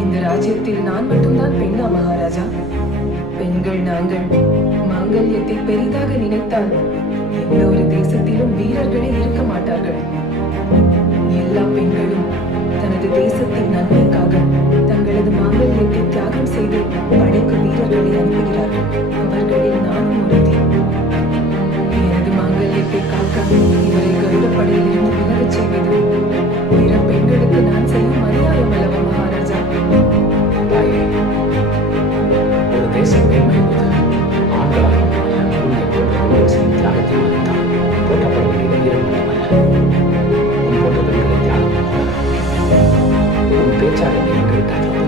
இந்த ராஜ்யத்தில் நான் மட்டும்தான் பெண்ணா மகாராஜா? பெண்கள் நாங்கள் மாங்கல்யத்தை பெரிதாக நினைத்தால் எந்த ஒரு தேசத்திலும் வீரர்களே இருக்க மாட்டார்கள். எல்லா பெண்களும் தனது தேசத்தின் நன்மைக்காக தங்களது மாங்கல்யத்தை தியாகம் செய்து படைக்கு வீரர்களை அனுப்புகிறார்கள். அவர்களில் நானும் ஒருத்தி. எனது மாங்கல்யத்தை காக்க இவரை கருடப்படையில் இருந்து விலகச் செய்வது பிற பெண்களுக்கு நான் செய்யும் அநியாயம் அல்லவா மகாராஜா? தாயே, ஒரு தேசம் மேன்மையுள்ளது ஆண்களால் மட்டுமல்ல, உன்னை போன்ற குலவரசின் தியாகத்தினால் தான் போற்றப்பட வேண்டியது வீரம் மட்டுமல்ல, உன் போன்ற பெண்களை தியாகம் பண்ணுவார். உன் பேச்சாரை மேம்பட்டு விட்டார்கள்.